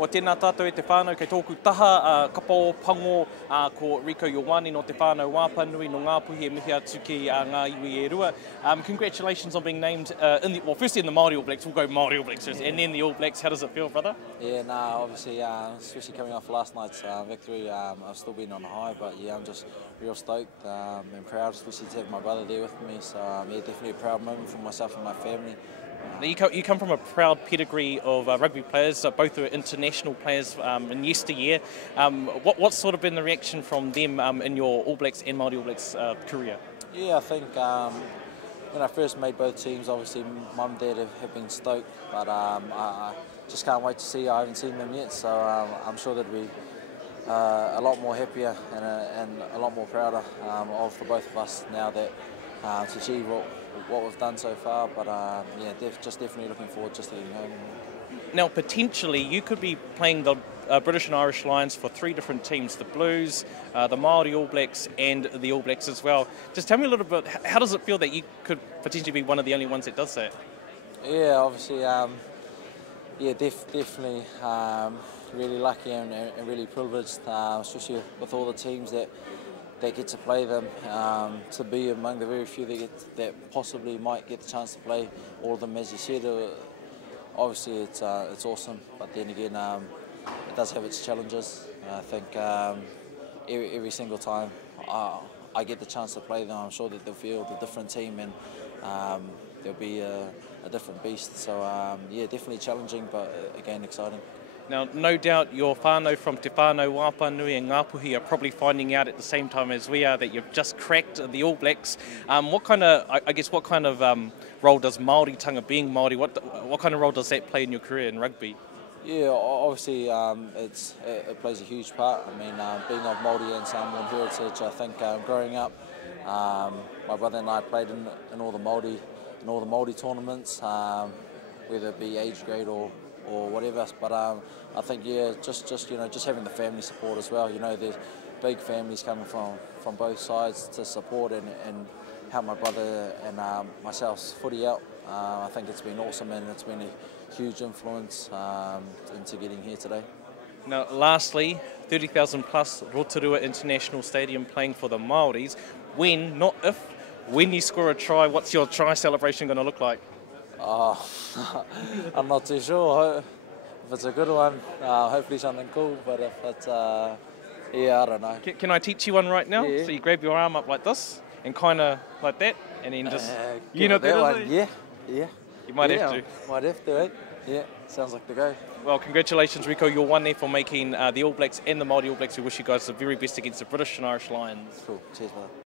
O tēnā tātou e te whānau kei tōku taha kapo pango ko Rieko Ioane no te Whānau-a-Apanui and Ngāpuhi e mihi atu ki ngā iwi e rua. Congratulations on being named firstly in the Māori All Blacks. We'll go Māori All Blacks first, and then the All Blacks. How does it feel, brother? Yeah, obviously, especially coming off last night's victory, I've still been on a high, but yeah, I'm just real stoked and proud, especially to have my brother there with me. So yeah, definitely a proud moment for myself and my family. Now you come from a proud pedigree of rugby players, both were international players in yesteryear. What's sort of been the reaction from them in your All Blacks and Māori All Blacks career? Yeah, I think when I first made both teams, obviously Mum and Dad have been stoked, but I just can't wait to see. I haven't seen them yet, so I'm sure that we'll be a lot more happier and a lot more prouder of the both of us now that to achieve what we've done so far. But yeah, just definitely looking forward just to getting home. Now, potentially, you could be playing the British and Irish Lions for 3 different teams, the Blues, the Māori All Blacks and the All Blacks as well. Just tell me a little bit, how does it feel that you could potentially be one of the only ones that does that? Yeah, obviously, yeah, definitely really lucky and really privileged, especially with all the teams that get to play them, to be among the very few that possibly might get the chance to play all of them, as you said. Obviously, it's awesome, but then again, it does have its challenges. I think every single time I get the chance to play them, I'm sure that they'll field a different team and there'll be a different beast. So yeah, definitely challenging, but again, exciting. Now, no doubt your whānau from te Whānau-a-Apanui and Ngāpuhi are probably finding out at the same time as we are that you've just cracked the All Blacks. What kind of role does Māoritanga, being Māori, what kind of role does that play in your career in rugby? Yeah, obviously it plays a huge part. I mean, being of Māori and Samoan heritage, I think growing up, my brother and I played in all the Māori tournaments, whether it be age grade or whatever. But I think yeah, just having the family support as well. You know, there's big families coming from both sides to support and help my brother and myself's footy out. I think it's been awesome and it's been a huge influence into getting here today. Now, lastly, 30,000 plus Rotorua International Stadium playing for the Māoris. When, not if, when you score a try, what's your try celebration going to look like? I'm not too sure. If it's a good one, hopefully something cool, but if it's, yeah, I don't know. Can I teach you one right now? Yeah. So you grab your arm up like this, and kind of like that, and then just, you know that one? Yeah. You might have to. Might have to, eh? Yeah, sounds like the go. Well, congratulations, Rieko Ioane, for making the All Blacks and the Māori All Blacks. We wish you guys the very best against the British and Irish Lions. Cool, cheers, brother.